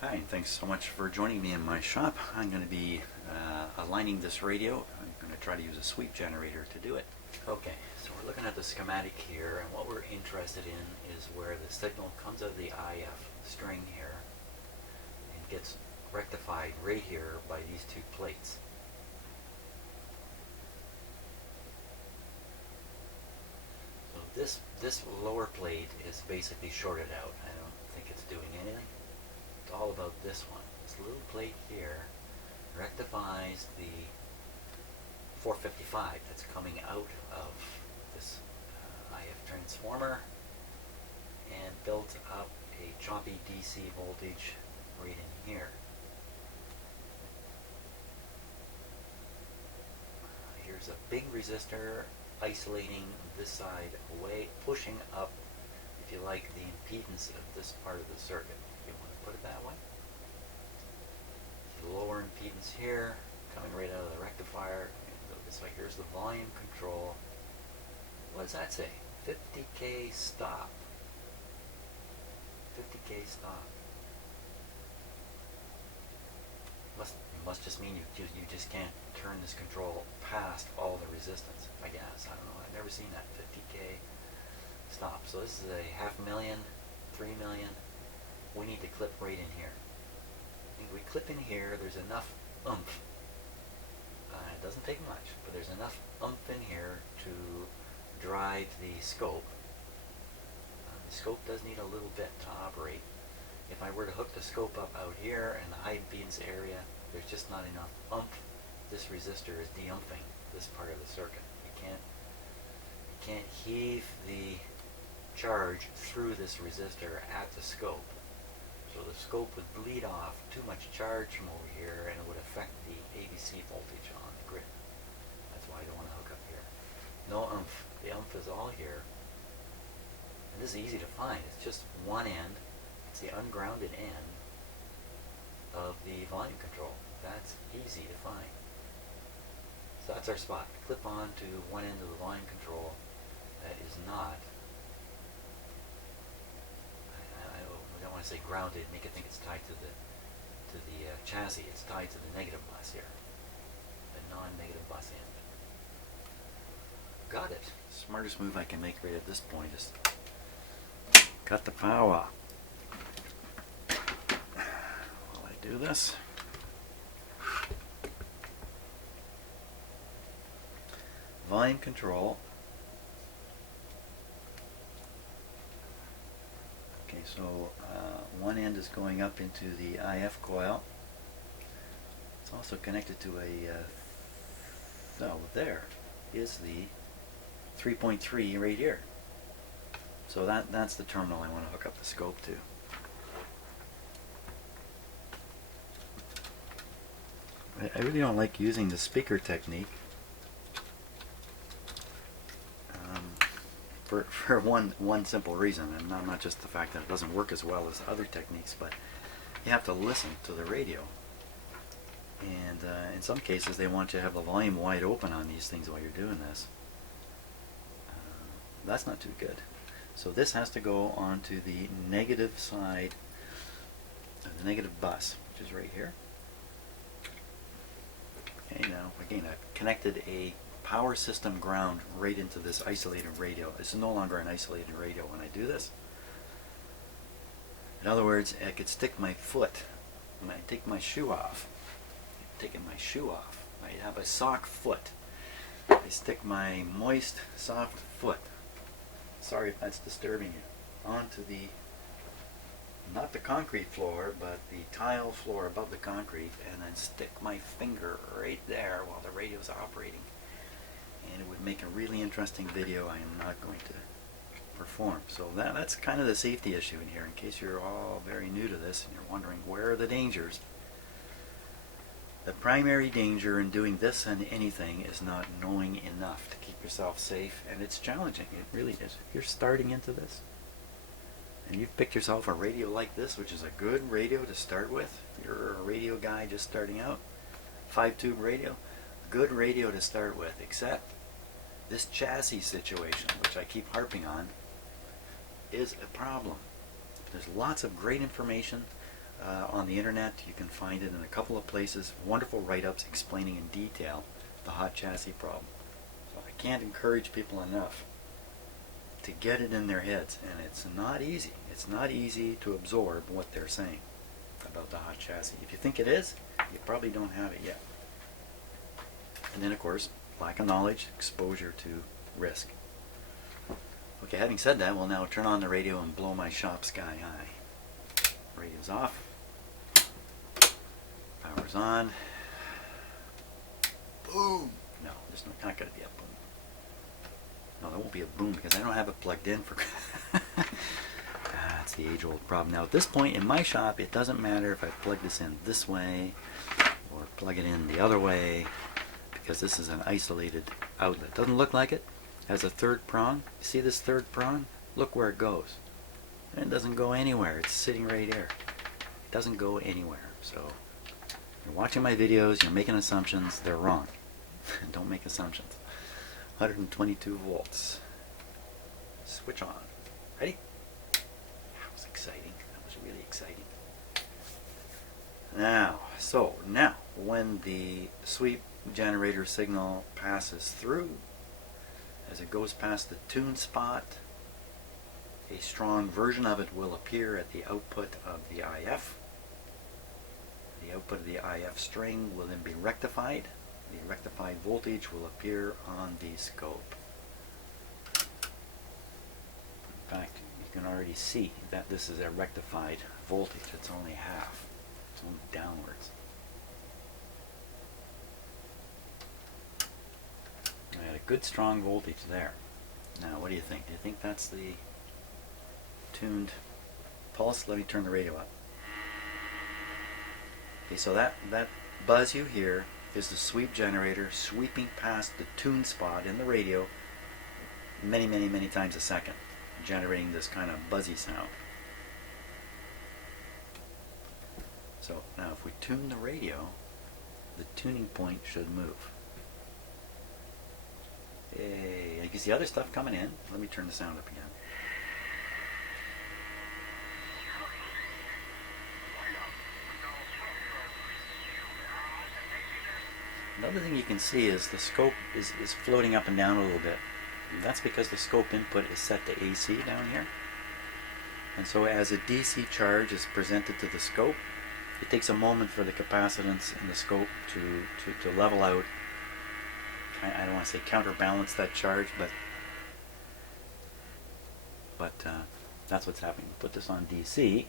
Hi, and thanks so much for joining me in my shop. I'm going to be aligning this radio. I'm going to try to use a sweep generator to do it. Okay, so we're looking at the schematic here, and what we're interested in is where the signal comes out of the IF string here and gets rectified right here by these two plates. So this lower plate is basically shorted out. I don't think it's doing anything. It's all about this one. This little plate here rectifies the 455 that's coming out of this IF transformer and builds up a choppy DC voltage right in here. Here's a big resistor isolating this side away, pushing up, if you like, the impedance of this part of the circuit. If you want to put it that way. The lower impedance here, coming right out of the rectifier. This way, here's the volume control. What does that say? 50K stop. 50K stop. Must just mean you just can't turn this control past all the resistance, I guess. I don't know. I've never seen that 50K stop. So this is a 500,000, 3 million. We need to clip right in here. If we clip in here, there's enough oomph. It doesn't take much, but there's enough oomph in here to drive the scope. The scope does need a little bit to operate. If I were to hook the scope up out here in the high impedance area, there's just not enough oomph. This resistor is de-umphing this part of the circuit. You can't heave the charge through this resistor at the scope. So the scope would bleed off too much charge from over here and it would affect the ABC voltage on the grid. That's why I don't want to hook up here. No oomph. The oomph is all here. And this is easy to find. It's just one end. It's the ungrounded end of the volume control. That's easy to find. So that's our spot. Clip on to one end of the volume control. That is not, I don't want to say grounded, make it think it's tied to the chassis. It's tied to the negative bus here, the non-negative bus end. Got it. Smartest move I can make right at this point is cut the power. While I do this, volume control. Okay, so one end is going up into the IF coil. It's also connected to a, oh, there is the 3.3 right here. So that's the terminal I want to hook up the scope to. I really don't like using the speaker technique. For one simple reason, and not just the fact that it doesn't work as well as other techniques, but you have to listen to the radio. And in some cases they want you to have the volume wide open on these things while you're doing this. That's not too good. So this has to go onto the negative side of the negative bus, which is right here. Okay, now again I've connected a power system ground right into this isolated radio. It's no longer an isolated radio when I do this. In other words, I could stick my foot, when I take my shoe off, taking my shoe off, I have a sock foot. I stick my moist, soft foot, sorry if that's disturbing you, onto the, not the concrete floor, but the tile floor above the concrete, and then stick my finger right there while the radio's operating. And it would make a really interesting video I am not going to perform. So that's kind of the safety issue in here, in case you're all very new to this and you're wondering where are the dangers. The primary danger in doing this and anything is not knowing enough to keep yourself safe, and it's challenging. It really is. If you're starting into this and you've picked yourself a radio like this, which is a good radio to start with, if you're a radio guy just starting out, 5-tube radio, good radio to start with, except this chassis situation, which I keep harping on, is a problem. There's lots of great information on the internet. You can find it in a couple of places. Wonderful write-ups explaining in detail the hot chassis problem. So I can't encourage people enough to get it in their heads, and it's not easy. It's not easy to absorb what they're saying about the hot chassis. If you think it is, you probably don't have it yet. And then, of course, lack of knowledge, exposure to risk. Okay, having said that, we'll now turn on the radio and blow my shop sky high. Radio's off. Power's on. Boom! No, there's not going to be a boom. No, there won't be a boom because I don't have it plugged in for... That's the age-old problem. Now, at this point in my shop, it doesn't matter if I plug this in this way or plug it in the other way, because this is an isolated outlet. Doesn't look like it. Has a third prong. You see this third prong? Look where it goes. And it doesn't go anywhere. It's sitting right here. It doesn't go anywhere. So, you're watching my videos, you're making assumptions. They're wrong. Don't make assumptions. 122 volts. Switch on. Ready? That was exciting. That was really exciting. Now, when the sweep generator signal passes through, as it goes past the tune spot, a strong version of it will appear at the output of the IF. The output of the IF string will then be rectified. The rectified voltage will appear on the scope. In fact, you can already see that this is a rectified voltage. It's only half. It's only downwards. I had a good strong voltage there. Now, what do you think? Do you think that's the tuned pulse? Let me turn the radio up. Okay, so that buzz you hear is the sweep generator sweeping past the tune spot in the radio many times a second, generating this kind of buzzy sound. So now if we tune the radio, the tuning point should move. Hey, you can see other stuff coming in. Let me turn the sound up again. Another thing you can see is the scope is floating up and down a little bit. And that's because the scope input is set to AC down here. And so as a DC charge is presented to the scope, it takes a moment for the capacitance in the scope to level out. I don't want to say counterbalance that charge, but that's what's happening. Put this on DC,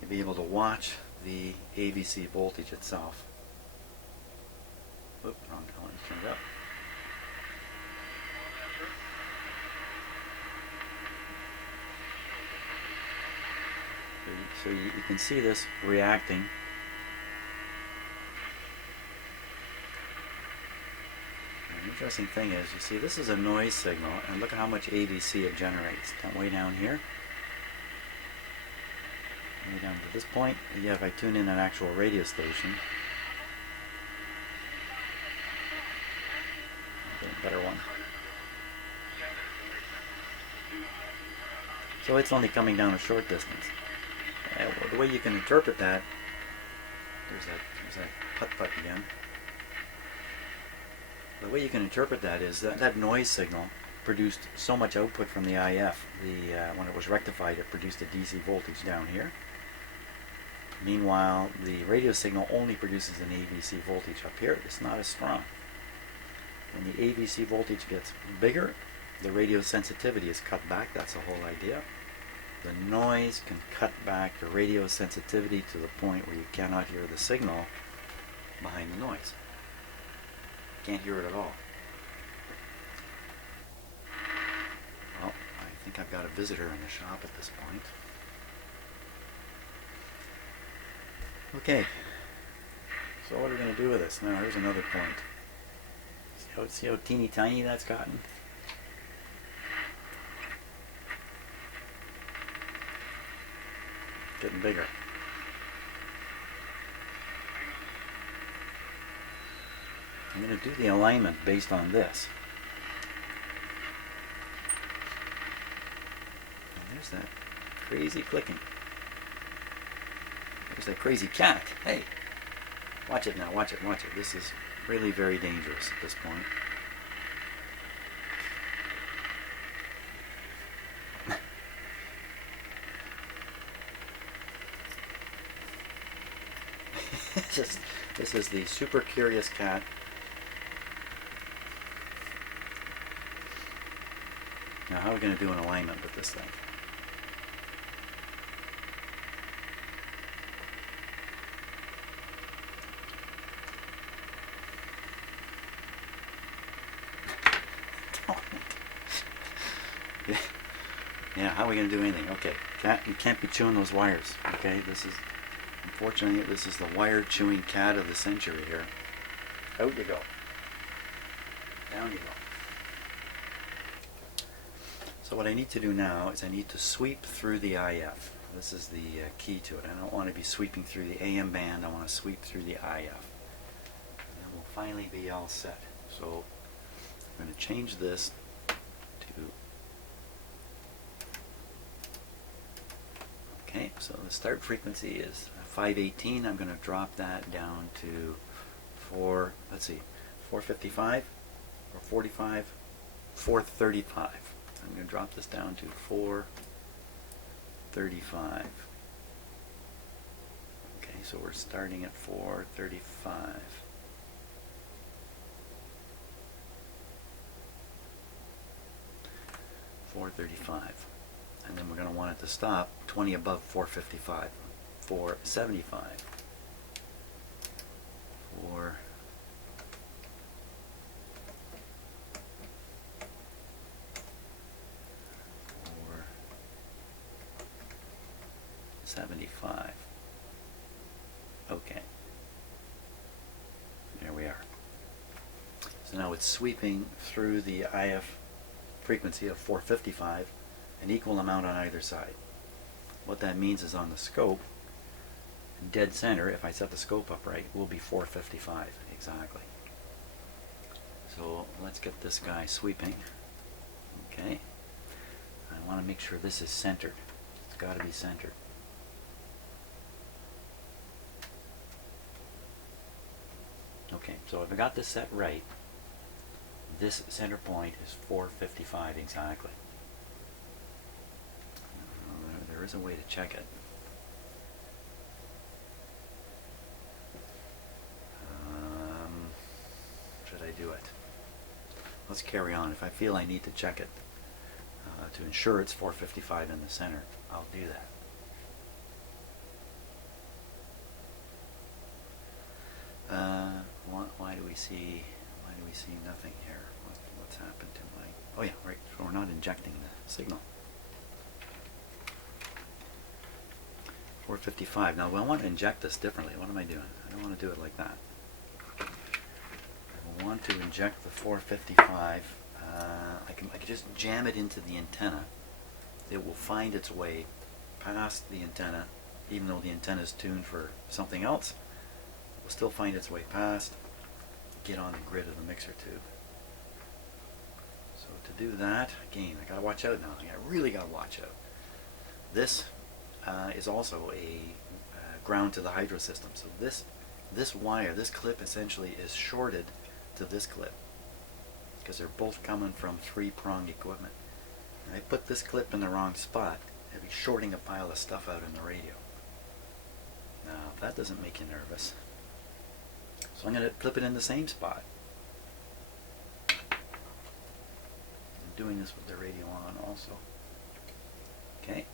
you'll be able to watch the AVC voltage itself. Whoop, wrong color, turn it up. So you can see this reacting. The interesting thing is, you see this is a noise signal, and look at how much AVC it generates. Way down here. Way down to this point. Yeah, if I tune in an actual radio station, better one. So it's only coming down a short distance. The way you can interpret that, there's that putt-putt again. The way you can interpret that is that noise signal produced so much output from the IF. When it was rectified, it produced a DC voltage down here. Meanwhile, the radio signal only produces an AVC voltage up here. It's not as strong. When the AVC voltage gets bigger, the radio sensitivity is cut back. That's the whole idea. The noise can cut back the radio sensitivity to the point where you cannot hear the signal behind the noise. Can't hear it at all. Well, I think I've got a visitor in the shop at this point. Okay, so what are we going to do with this? Now here's another point. See how teeny tiny that's gotten? Getting bigger. I'm going to do the alignment based on this. And there's that crazy clicking. There's that crazy cat. Hey, watch it now, watch it, watch it. This is really very dangerous at this point. This is the super curious cat. Now, how are we going to do an alignment with this thing? Yeah, how are we going to do anything? Okay, cat, you can't be chewing those wires. Okay, this is, unfortunately, this is the wire chewing cat of the century here. Out you go. Down you go. So what I need to do now is I need to sweep through the IF. This is the key to it. I don't want to be sweeping through the AM band. I want to sweep through the IF. And then we'll finally be all set. So I'm going to change this to... Okay, so the start frequency is 518. I'm going to drop that down to 455 or 45, 435. I'm going to drop this down to 435. Okay, so we're starting at 435. And then we're going to want it to stop 20 above 455. 475. 475. Okay. There we are. So now it's sweeping through the IF frequency of 455, an equal amount on either side. What that means is on the scope, dead center, if I set the scope up right, will be 455 exactly. So let's get this guy sweeping. Okay. I want to make sure this is centered. It's got to be centered. Okay, so if I got this set right, this center point is 455 exactly. There is a way to check it. Should I do it? Let's carry on. If I feel I need to check it to ensure it's 455 in the center, I'll do that. Why do we see nothing here? What's happened to my... Oh yeah, right. So we're not injecting the signal. 455. Now I want to inject this differently. What am I doing? I don't want to do it like that. I want to inject the 455. I can just jam it into the antenna. It will find its way past the antenna, even though the antenna is tuned for something else. It will still find its way past, get on the grid of the mixer tube. So to do that, again, I gotta watch out now. I really gotta watch out. This is also a ground to the hydro system. So this wire, this clip essentially is shorted to this clip because they're both coming from three-pronged equipment. And I put this clip in the wrong spot, I'd be shorting a pile of stuff out in the radio. Now, if that doesn't make you nervous, so I'm going to clip it in the same spot. I'm doing this with the radio on also. Okay.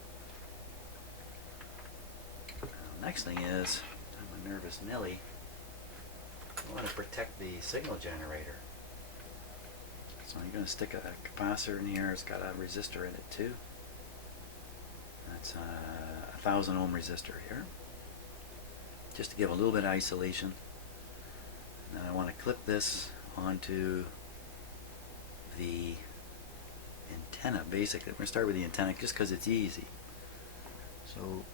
Now, next thing is, I'm a nervous Nelly. I want to protect the signal generator. So I'm going to stick a capacitor in here. It's got a resistor in it too. That's a 1000 ohm resistor here. Just to give a little bit of isolation. And I want to clip this onto the antenna basically. We're going to start with the antenna just because it's easy. So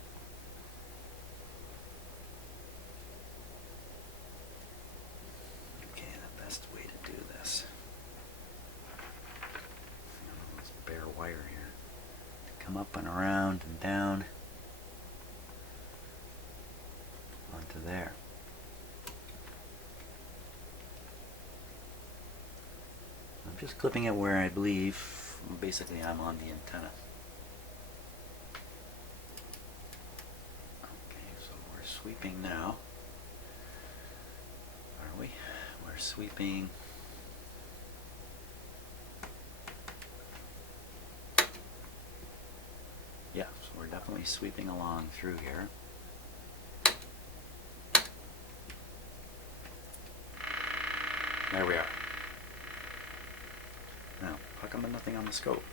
the best way to do this. This bare wire here. Come up and around and down. just clipping it where I believe basically I'm on the antenna. Okay, so we're sweeping now. Are we? We're sweeping. Yeah, so we're definitely sweeping along through here. There we are. Now, how come there's nothing on the scope?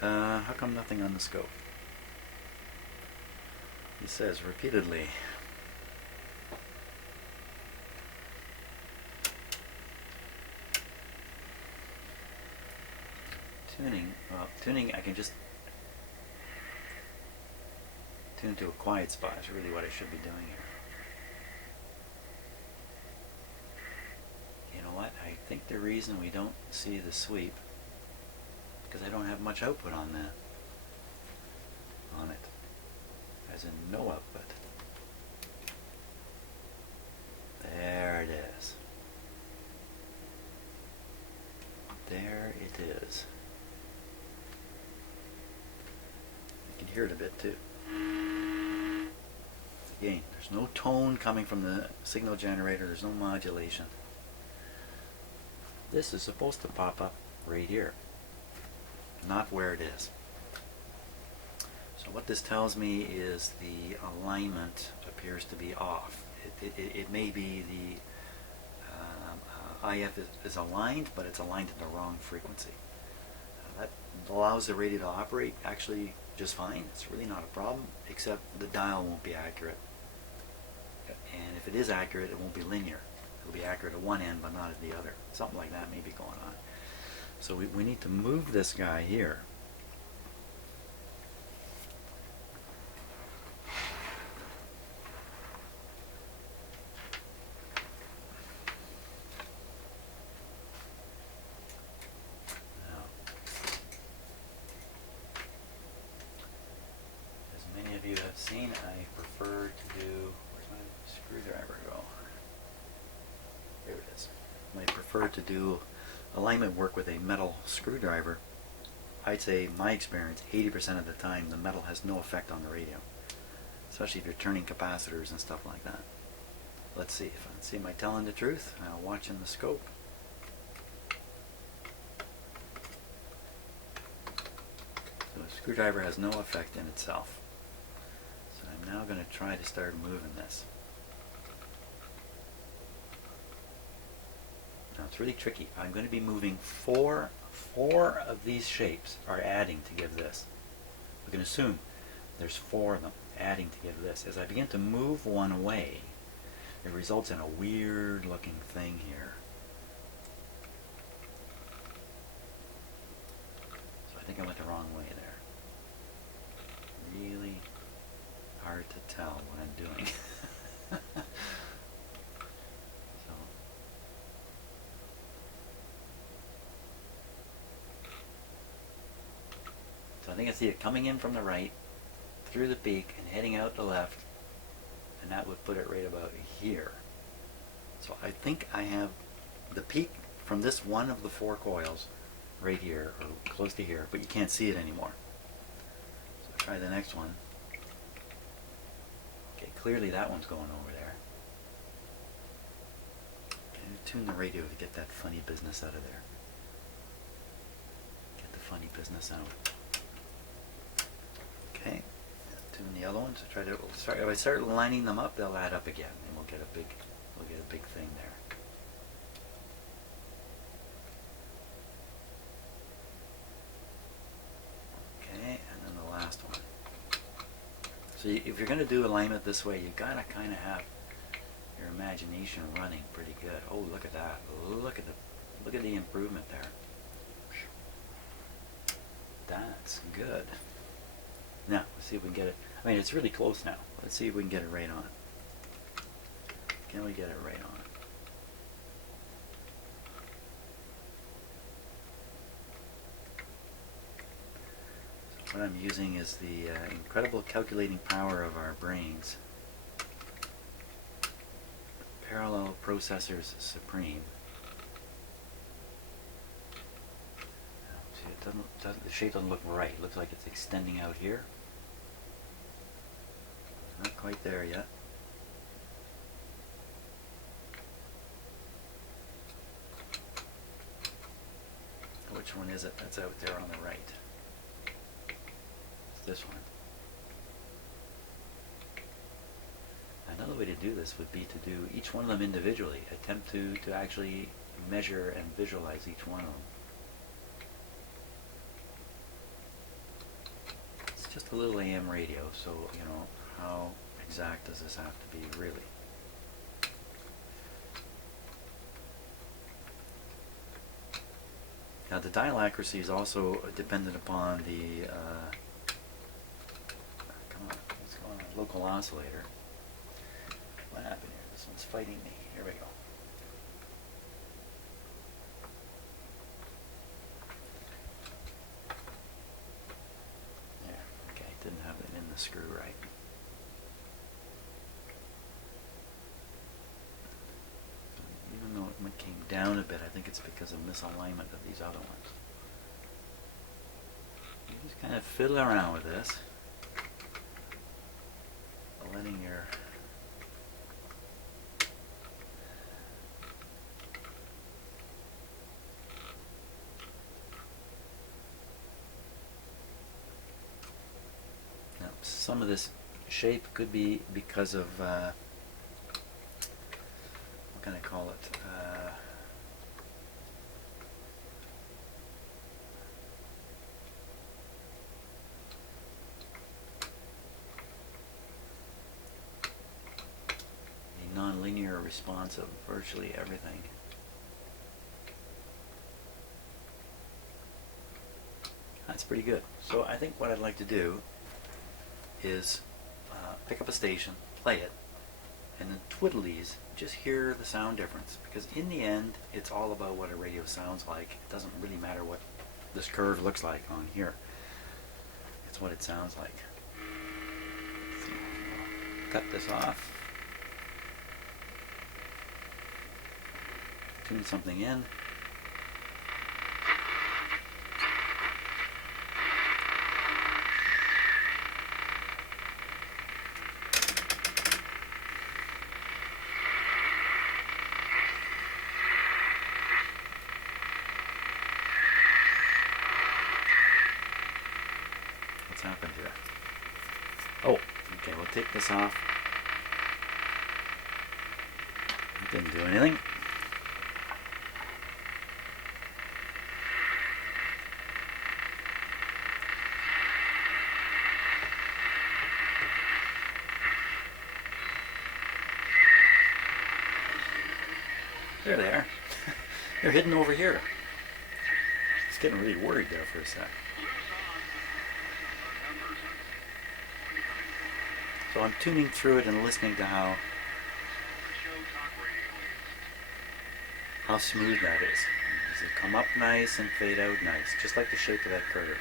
How come nothing on the scope? He says repeatedly. Tuning, well, tuning I can just tune to a quiet spot is really what I should be doing here. You know what? I think the reason we don't see the sweep because I don't have much output on that. On it. As in no output. There it is. There it is. You can hear it a bit too. Again, there's no tone coming from the signal generator, there's no modulation. This is supposed to pop up right here, not where it is. So what this tells me is the alignment appears to be off. It may be the IF is aligned, but it's aligned at the wrong frequency. That allows the radio to operate actually just fine. It's really not a problem, except the dial won't be accurate. And if it is accurate, it won't be linear. It'll be accurate at one end, but not at the other. Something like that may be going on. So we need to move this guy here. Seen, I prefer to do, where's my screwdriver go? There it is. I prefer to do alignment work with a metal screwdriver. I'd say, my experience, 80% of the time the metal has no effect on the radio. Especially if you're turning capacitors and stuff like that. Let's see, am I telling the truth? Watching the scope. So a screwdriver has no effect in itself. I'm now going to try to start moving this. Now it's really tricky. I'm going to be moving four of these shapes are adding to give this. We can assume there's 4 of them adding to give this. As I begin to move one away, it results in a weird looking thing here. So I think I went the wrong way there. Really hard to tell what I'm doing. So I think I see it coming in from the right, through the peak, and heading out the left, and that would put it right about here. So I think I have the peak from this one of the 4 coils right here, or close to here, but you can't see it anymore. So try the next one. Okay, clearly that one's going over there. Okay, tune the radio to get that funny business out of there. Get the funny business out. Okay, tune the other one. So try to start. If I start lining them up, they'll add up again, and we'll get a big thing there. Okay, and then the last one. So if you're going to do alignment this way, you gotta kind of have your imagination running pretty good. Oh, look at that! Look at the improvement there. That's good. Now let's see if we can get it. I mean, it's really close now. Let's see if we can get it right on. Can we get it right on? what I'm using is the incredible calculating power of our brains. Parallel processors supreme. See, it doesn't, the shape doesn't look right. It looks like it's extending out here. Not quite there yet. Which one is it that's out there on the right? It's this one. Another way to do this would be to do each one of them individually. Attempt to actually measure and visualize each one of them. It's just a little AM radio, so you know, how exact does this have to be really? Now the dial accuracy is also dependent upon the come on, what's going on? Local oscillator. What happened here? This one's fighting me. Here we go. Yeah, okay, didn't have it in the screw right. Even though it came down a bit, I think it's because of misalignment of these other ones. You just kind of fiddle around with this, letting your some of this shape could be because of what can I call it? The non-linear response of virtually everything. That's pretty good. So I think what I'd like to do is pick up a station, play it, and then twiddle these, just hear the sound difference. Because in the end, it's all about what a radio sounds like. It doesn't really matter what this curve looks like on here. It's what it sounds like. So cut this off. Tune something in. What's happened here? Oh, okay, we'll take this off. It didn't do anything. There they are. They're hidden over here. It's getting really worried there for a sec. So I'm tuning through it and listening to how smooth that is. Does it come up nice and fade out nice, just like the shape of that curve.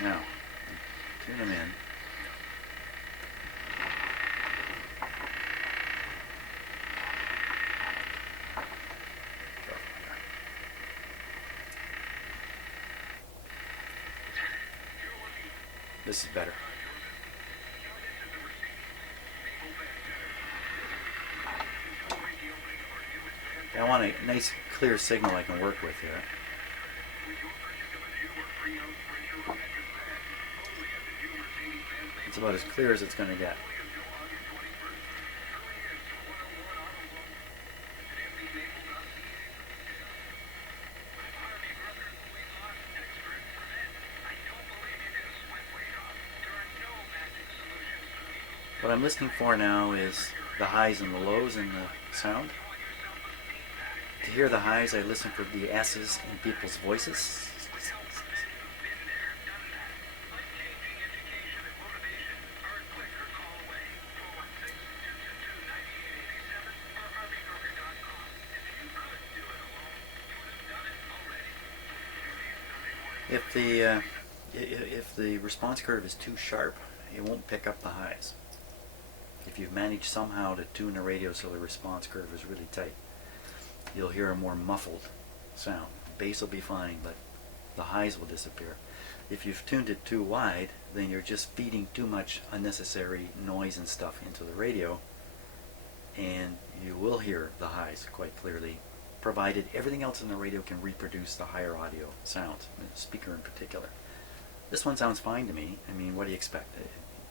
Now, tune them in. This is better. I want a nice clear signal I can work with here. It's about as clear as it's going to get. What I'm listening for now is the highs and the lows in the sound. To hear the highs, I listen for the S's in people's voices. If the response curve is too sharp, it won't pick up the highs. If you've managed somehow to tune the radio so the response curve is really tight, you'll hear a more muffled sound. Bass will be fine, but the highs will disappear. If you've tuned it too wide, then you're just feeding too much unnecessary noise and stuff into the radio, and you will hear the highs quite clearly, provided everything else in the radio can reproduce the higher audio sounds, the speaker in particular. This one sounds fine to me. I mean, what do you expect? You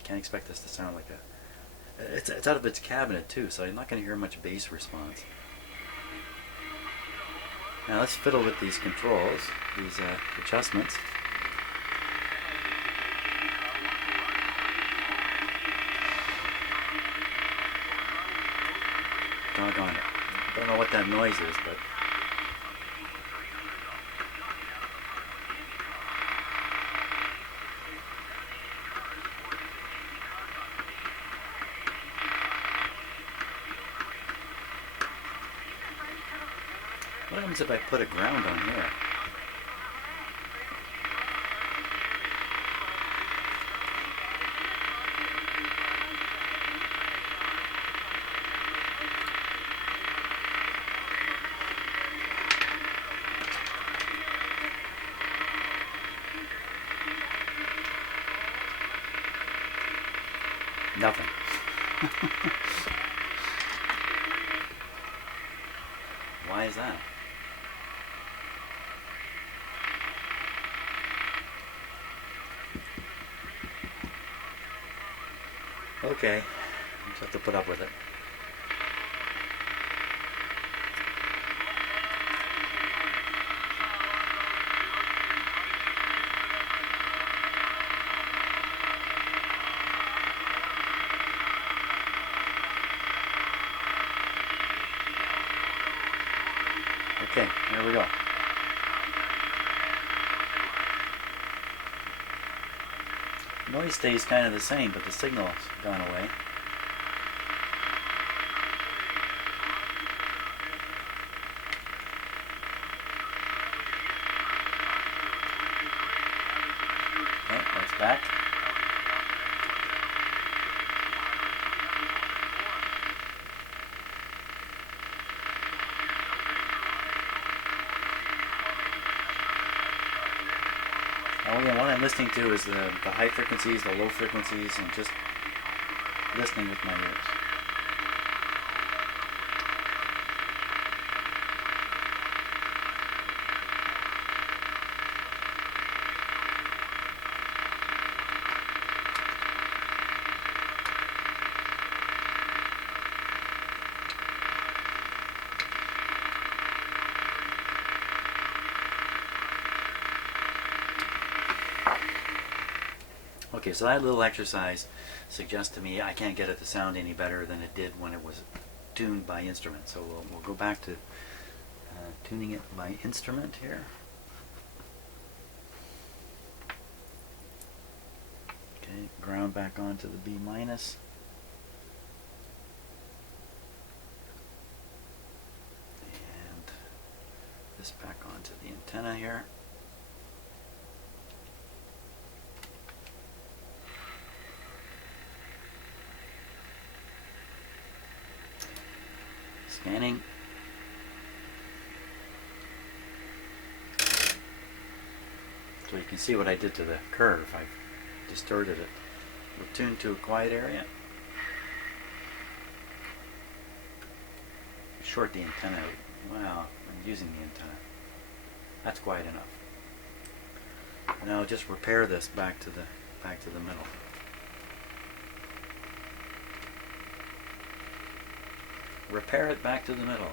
can't expect this to sound like that. It's out of its cabinet too, so you're not going to hear much bass response. Now let's fiddle with these controls, these adjustments. Doggone it. Don't know what that noise is, but what happens if I put a ground on here? Nothing. Why is that? Okay, I just have to put up with it. Okay, here we go. Noise stays kind of the same, but the signal's gone away. Okay, that's back. Now again, what I'm listening to is the high frequencies, the low frequencies, and just listening with my ears. Okay, so that little exercise suggests to me I can't get it to sound any better than it did when it was tuned by instrument. So we'll go back to tuning it by instrument here. Okay, ground back onto the B minus. And this back onto the antenna here. Scanning. So you can see what I did to the curve. I've distorted it. We'll tune to a quiet area. Short the antenna. Wow, I'm using the antenna. That's quiet enough. Now just repair this back to the middle. Repair it back to the middle.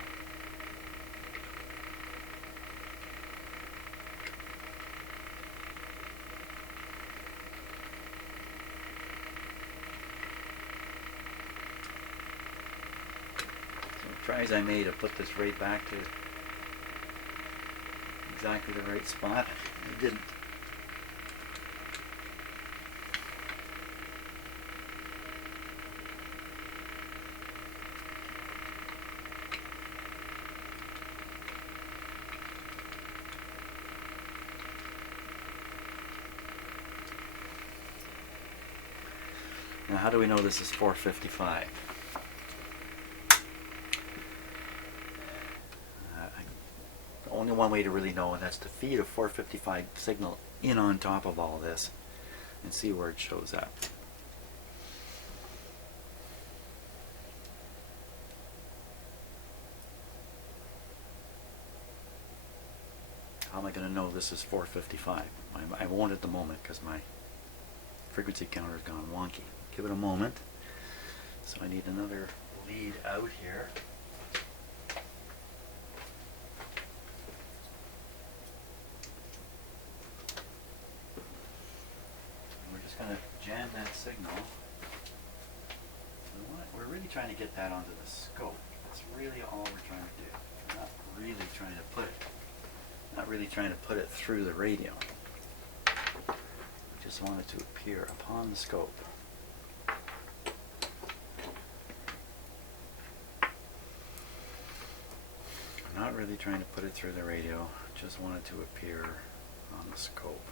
So try as I may to put this right back to exactly the right spot. I didn't. Now how do we know this is 455? Only one way to really know, and that's to feed a 455 signal in on top of all this and see where it shows up. How am I going to know this is 455? I won't at the moment because my frequency counter has gone wonky. Give it a moment. So I need another lead out here. We're just going to jam that signal. We're really trying to get that onto the scope. That's really all we're trying to do. We're not really trying to put it through the radio. We just want it to appear upon the scope. I'm not really trying to put it through the radio, just want it to appear on the scope.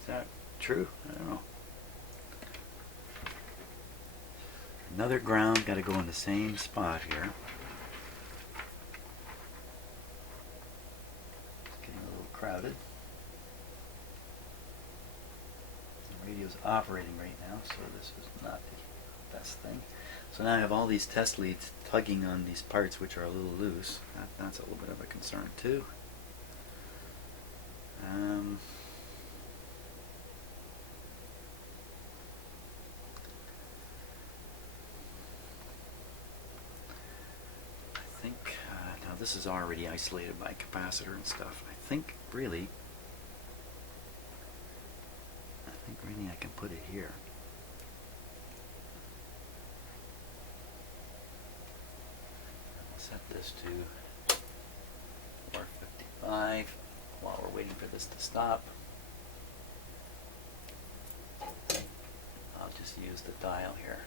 Is that true? I don't know. Another ground, got to go in the same spot here. It's getting a little crowded. The radio's operating right now, so this is not the best thing. So now I have all these test leads tugging on these parts which are a little loose. That's a little bit of a concern too. I think now this is already isolated by capacitor and stuff. I think really I can put it here. Set this to 455 while we're waiting for this to stop. I'll just use the dial here.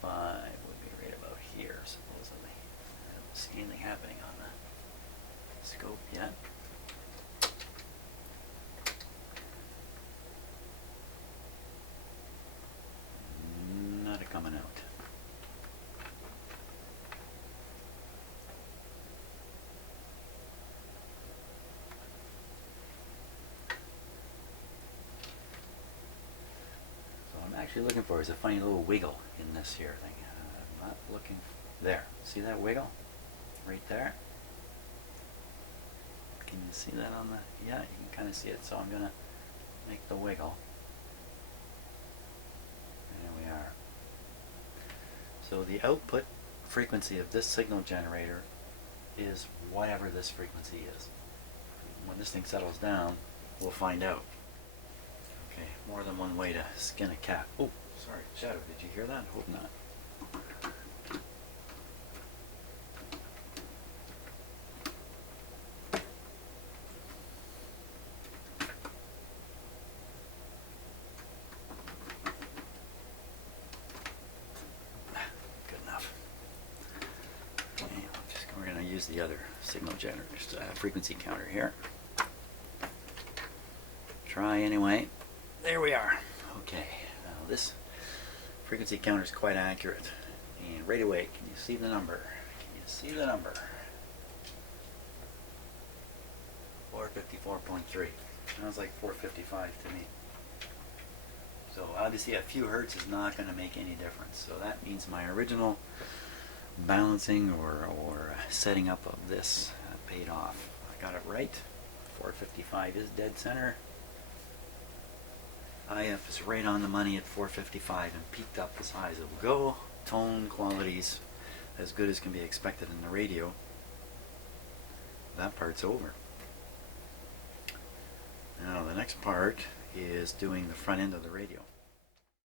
Would be right about here, supposedly. I don't see anything happening on the scope yet. Not a coming out. So I'm actually looking for is a funny little wiggle in this here thing. I'm not looking there. See that wiggle? Right there? Can you see that on the, yeah, you can kind of see it. So I'm gonna make the wiggle. There we are. So the output frequency of this signal generator is whatever this frequency is. When this thing settles down, we'll find out. Okay, more than one way to skin a cat. Oh, sorry, Shadow, did you hear that? I hope not. Use the other signal generator's frequency counter here. Try anyway. There we are. Okay, now this frequency counter is quite accurate. And right away, can you see the number? Can you see the number? 454.3. Sounds like 455 to me. So obviously a few hertz is not going to make any difference. So that means my original balancing or setting up of this paid off. I got it right. 455 is dead center. IF is right on the money at 455 and peaked up as high as it will go. Tone qualities as good as can be expected in the radio. That part's over. Now the next part is doing the front end of the radio.